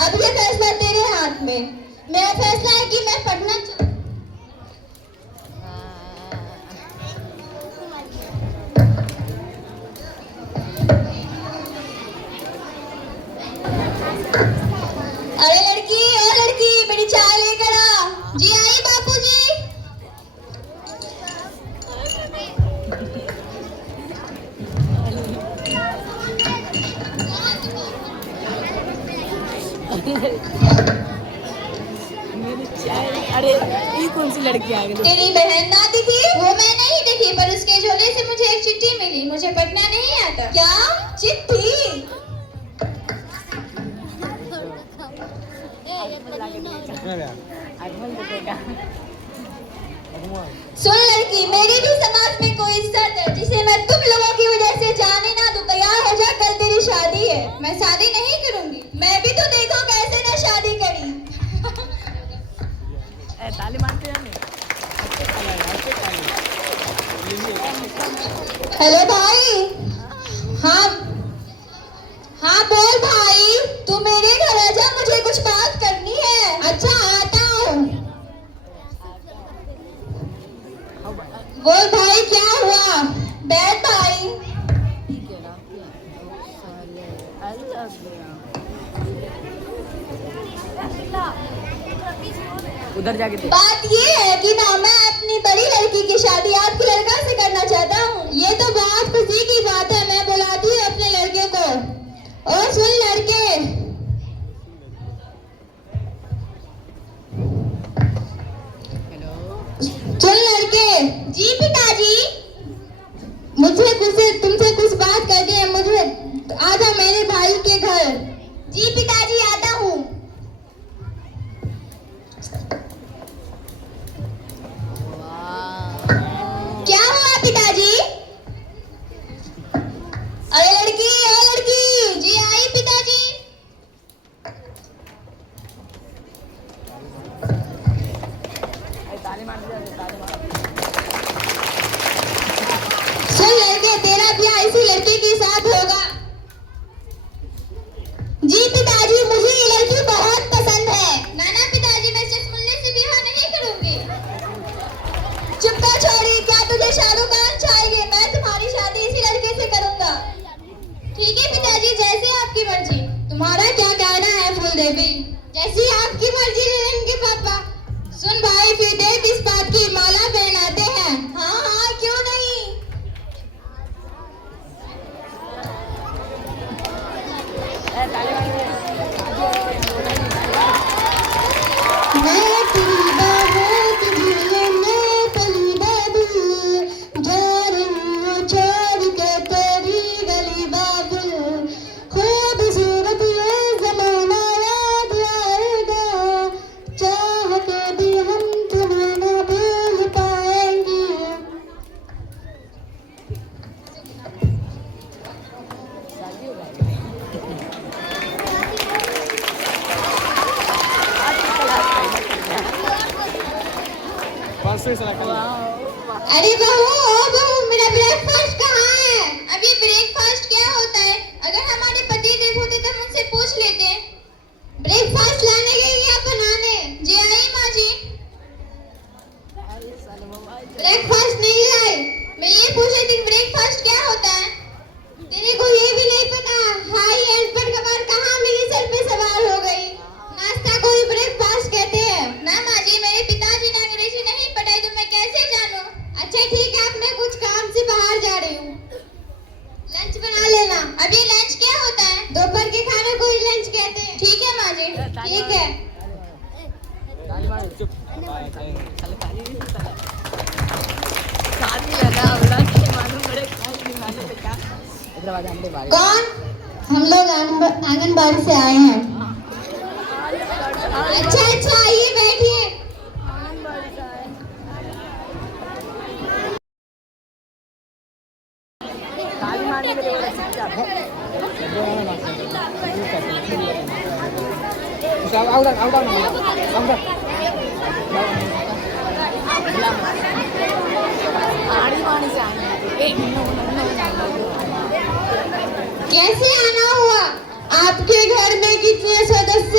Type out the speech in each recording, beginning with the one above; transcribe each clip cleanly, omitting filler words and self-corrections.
अब ये फैसला तेरे हाथ में। मेरा फैसला है कि मैं पढ़ना अरे लड़की, ओ लड़की, मेरी चाय लेकर आ। जी आई बापूजी। मेरी चाय। अरे ये कौन सी लड़की आ गई? तेरी बहन ना दिखी? वो मैं नहीं दिखी, पर उसके झोले से मुझे एक चिट्ठी मिली। मुझे पढ़ना नहीं आता। क्या चिट्ठी? सुन लड़की, मेरी भी समाज में कोई इज्जत है जिसे मैं तुम लोगों की वजह से जाने ना दूं। तैयार हो जा, कल तेरी शादी है। मैं शादी नहीं करूंगी। मैं भी तो देखो कैसे ने शादी करी। ताली मारते हैं। हेलो भाई। हाँ हाँ बोल भाई, तू मेरे घर आ जा, मुझे कुछ बात करनी है। अच्छा आता हूँ। बोल भाई, क्या हुआ? बैठ भाई। उधर जाके बात ये है कि ना मैं अपनी बड़ी लड़की की शादी आपके लड़का से करना चाहता हूँ। ये तो बहुत खुशी की बात है। मैं बुलाती हूँ अपने लड़के को। और सुन लड़के, सुन लड़के। जी पिताजी। मुझे तुमसे कुछ बात करनी है। मुझे आजा मेरे भाई के घर। जी पिताजी, आता हूँ। क्या हुआ पिताजी? अरे लड़की, ओ लड़की। जी आई पिताजी। सुन लड़के, तेरा ब्याह इसी लड़के के साथ होगा। जी पिताजी, मुझे ये लड़की बहुत पसंद है। नाना पिताजी, मैं चश्मुल्ले से ब्याह नहीं करूंगी। चुप कर छोरी, क्या तुझे शाहरुख खान चाहिए? मैं तुम्हारी शादी इसी लड़के से करूंगा। ठीक है पिताजी, जैसे आपकी मर्जी। तुम्हारा क्या कहना है फूल देवी? जैसी आपकी मर्जी इनके पापा। सुन भाई, फिर देख इस बात की माला पहनाते हैं। हाँ हाँ, क्यों नहीं। मैं तेरी बाहों की झील में पली बाबुल, जा रही हूँ छोड़ के तेरी गली बाबुल। खूबसूरत ये ज़माना याद आएगा, चाह के भी हम तुम्हें न भूल पाएंगे। अरे बहू, ओ बहू, मेरा ब्रेकफास्ट कहाँ है? अभी ब्रेकफास्ट क्या होता है? अगर हमारे पति देव होते तो मुझसे पूछ लेते। ब्रेकफास्ट लाने गई या बनाने? जी आई माँ जी। ब्रेकफास्ट नहीं लाई। मैं ये पूछ रही थी ब्रेकफास्ट क्या होता है? तेरे को ये भी नहीं पता? हाई एंड पर कबार कहाँ मिली, सर पे सवार हो गई। नाश्ता को ही ब्रेकफास्ट कहते हैं। ना माँ जी, मेरे पिताजी ने अंग्रेजी नहीं पढ़ाई तो मैं कैसे जानूं? अच्छा ठीक है, अब मैं कुछ काम से बाहर जा रही हूँ। लंच बना लेना। अभी लंच क्या होता है? दोपहर के खाने को ही लंच कहते हैं। ठीक है माँ जी, ठीक है। कौन? हम लोग आंगनबाड़ी से आए हैं। अच्छा अच्छा, आइए बैठिए। कैसे आना हुआ? आपके घर में कितने सदस्य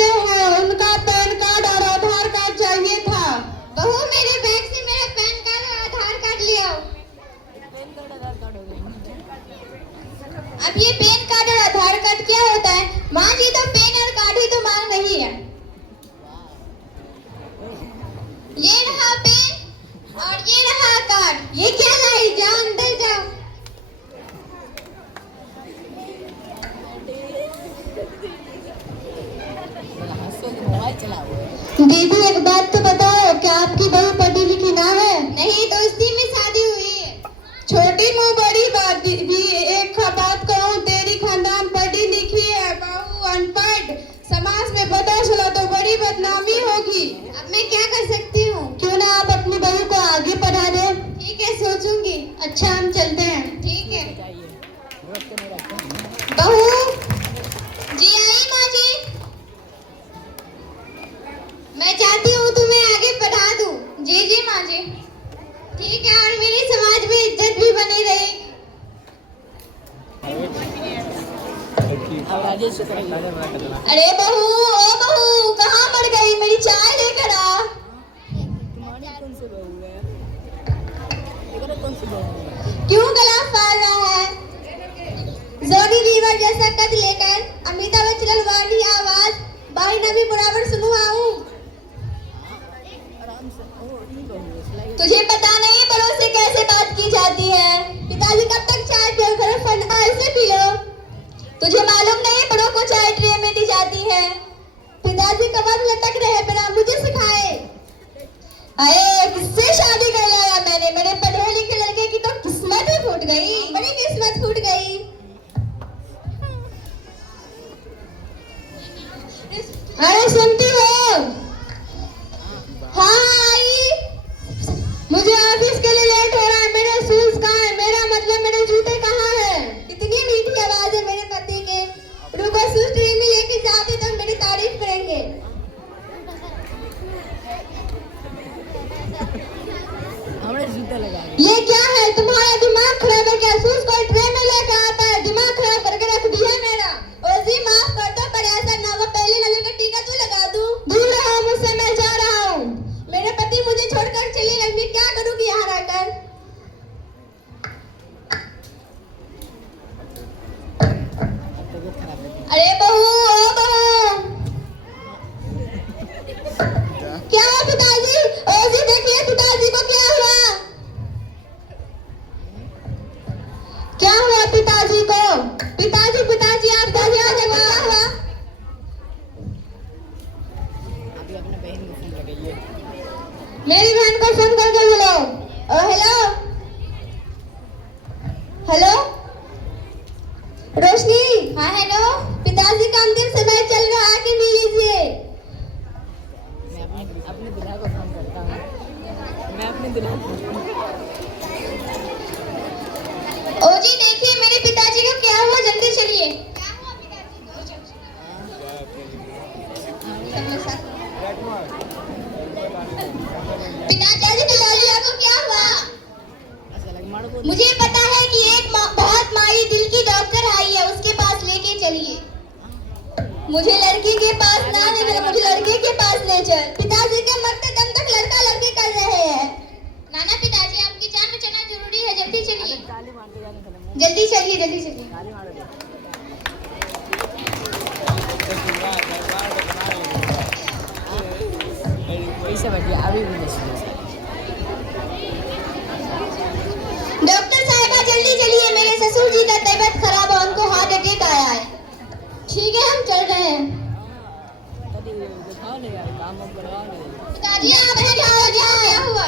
पैन कार्ड और आधार कार्ड क्या होता है? माँ जी तो पेन और कार्ड ही तो मांग रही है। ये रहा पेन और ये रहा कार्ड। ये क्या लाई? जाओ अंदर जाओ। मोबाइल चलाओ। दीदी एक बात तो बताओ, क्या आपकी बहू पढ़ी लिखी ना है? नहीं तो इसी में शादी हुई है। छोटी मुंह बड़ी बात। दीदी एक बात कहूँ, तेरी खानदान पढ़ी लिखी है, बहू अनपढ़, समाज में पता चला तो बड़ी बदनामी होगी। अब मैं क्या कर सकती हूँ? क्यों ना आप अपनी बहू को आगे पढ़ा दे। ठीक है, सोचूंगी। अच्छा हम चलते हैं। ठीक है। बहू जी आई माँ जी। मैं चाहती हूँ तुम्हें आगे पढ़ा दूँ। जी जी माँ जी। ठीक है, और मेरी समाज में इज्जत भी बनी रहेगी। अरे बहू, ओ बहू, कहाँ मर गई? मेरी चाय लेकर आ। तुम्हारी कौन सी बहू है? ये कौन सी बहू है? क्यों गला फाड़ रहा है? जोनी लीवर जैसा कद लेकर अमिताभ बच्चन वाली आवाज बाहिना भी बराबर सुनवाऊं। तुझे पता नहीं बड़ों से कैसे बात की जाती है। पिताजी कब तक चाय पियोगे? फंडा ऐसे पी लो। तुझे मालूम नहीं बड़ों को चाय ट्रे में दी जाती है। पिताजी कमर लटक रहे बिना मुझे सिखाए। अरे किससे शादी कर लाया मैंने? मेरे पढ़े लिखे लड़के की तो किस्मत ही फूट गई। बड़ी किस्मत फूट गई। अरे सुनती हो? हाँ आई। मुझे ऑफिस के लिए लेट हो रहा है। मेरे शूज कहाँ है? मेरा मतलब मेरे जूते कहाँ है? इतनी मीठी आवाज है मेरे पति के। रुको, शूज ट्रेन में लेके जाते तो मेरी तारीफ करेंगे। हमारे जूते लगा। ये क्या है? तुम्हारा दिमाग खराब है क्या? शूज को ट्रे में लेकर आता है, दिमाग खराब करके रख दिया मेरा। और जी माफ कर दो, पर ऐसा ना हो, पहले नजर का टीका तो लगा दूं। दूर रहो मुझसे, मैं जा रहा हूँ। मेरे पति मुझे छोड़कर चले गए, मैं क्या करूँगी यहाँ रहकर? तबीयत खराब है। अरे बहू, ओ बहू, क्या हुआ पिताजी? ओ जी देखिए पिताजी को क्या हुआ? क्या हुआ पिताजी को? पिताजी पिताजी आप देखिए क्या हुआ? अभी अपने बहन को फोन लगाइए। मेरी बहन को फोन करके बुलाओ। हेलो हेलो रोशनी। हाँ हेलो। पिताजी का अंतिम समय चल रहा है, कि मिल लीजिए। मैं अपने दुल्हा को फोन करता हूँ। मैं अपने दुल्हा को ओ जी देखिए मेरे पिताजी को क्या हुआ, जल्दी चलिए। क्या हुआ पिताजी को? पिताजी दुलालिया को क्या हुआ? मुझे पता है कि एक बहुत मारी दिल की डॉक्टर आई है, उसके पास लेके चलिए। मुझे लड़की के पास ना लेकर मुझे लड़के के पास ले चल। पिताजी के मरते दम तक लड़का लड़की कर रहे हैं। नाना पिताजी आपकी जान बचाना जरूरी है, जल्दी चलिए। जल्दी चलिए, जल्दी चलिए। पैसे बढ़िया अभी भी डॉक्टर साहबा जल्दी चलिए, मेरे ससुर जी का तबीयत खराब है, उनको हार्ट अटैक आया है। ठीक है हम चल रहे हैं। पिताजी आप क्या हुआ?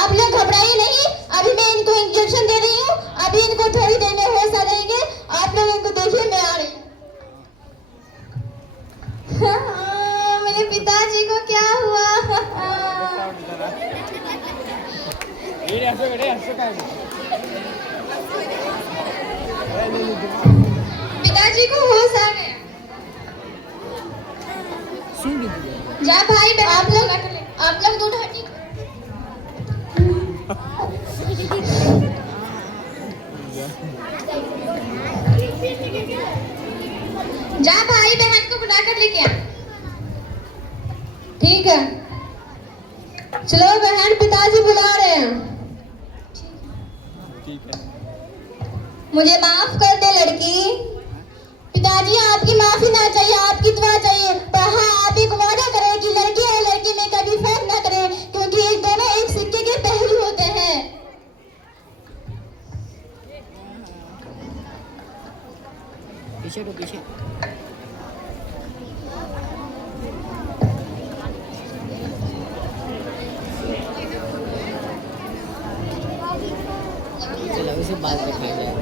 आप लोग घबराइए नहीं, अभी मैं इनको इंजेक्शन दे रही हूँ, अभी इनको थोड़ी देर में होश आ जाएंगे। आप लोग इनको देखिए, मैं आ रही हूँ। मेरे पिताजी को क्या हुआ? पिताजी को होश आ गया। जा भाई आप लोग दूध हटी। जा भाई बहन को बुला कर लेके आ। ठीक है चलो बहन, पिताजी बुला रहे हैं। ठीक है। मुझे माफ कर दे लड़की। पिताजी आपकी माफी ना चाहिए, आपकी दुआ चाहिए। पर हाँ, आप एक वादा करें कि लड़के और लड़की में कभी फर्क ना करें, क्योंकि एक दोनों एक सिक्के के पहलू होते हैं। पीछे तो पीछे। चलो उसे बात रखा जाए।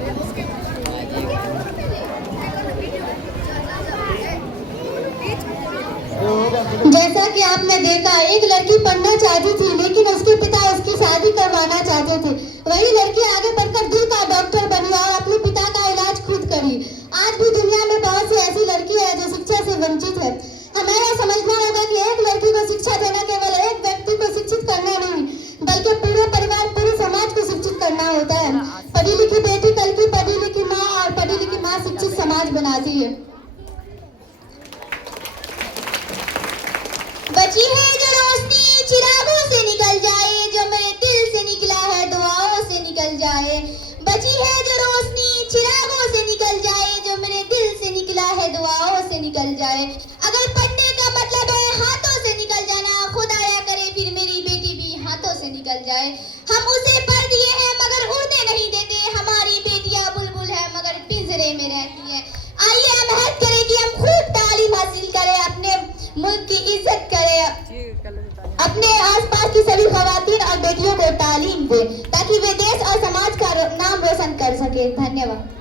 जैसा कि आपने देखा, एक लड़की पढ़ना चाहती थी लेकिन उसके पिता उसकी शादी करवाना चाहते थे। वही लड़की आगे बढ़कर दिल का डॉक्टर बनी और अपने पिता का इलाज खुद करी। आज भी दुनिया में बहुत सी ऐसी लड़की है जो शिक्षा से वंचित है। हमें यह समझना होगा कि एक लड़की को शिक्षा देना केवल एक व्यक्ति को शिक्षित करना नहीं, बल्कि पूरे परिवार, पूरे समाज को शिक्षित करना होता है। पढ़ी लिखी बेटी कल की पढ़ी लिखी माँ, और पढ़ी लिखी माँ शिक्षित समाज बनाती है। बची है जो रोशनी चिरागों से निकल जाए, जो मेरे दिल से निकला है दुआओं से निकल जाए। बची है जो रोशनी चिरागों से निकल जाए, जो मेरे दिल से निकला है दुआओं से निकल जाए। अगर पढ़ने का मतलब है हाथों से निकल जाना, खुदाया करे फिर मेरी बेटी भी हाथों से निकल जाए। हम उसे पढ़ दिए हैं मगर उड़ने नहीं देते, हमारी बेटियां बुलबुल है मगर पिंजरे में रहती है। आइए हम अहद करें कि हम खूब तालीम हासिल करें, अपने मुल्क की इज्जत करें, अपने आसपास की सभी खवातीन और बेटियों को तालीम दें, ताकि वे देश और समाज का नाम रोशन कर सके। धन्यवाद।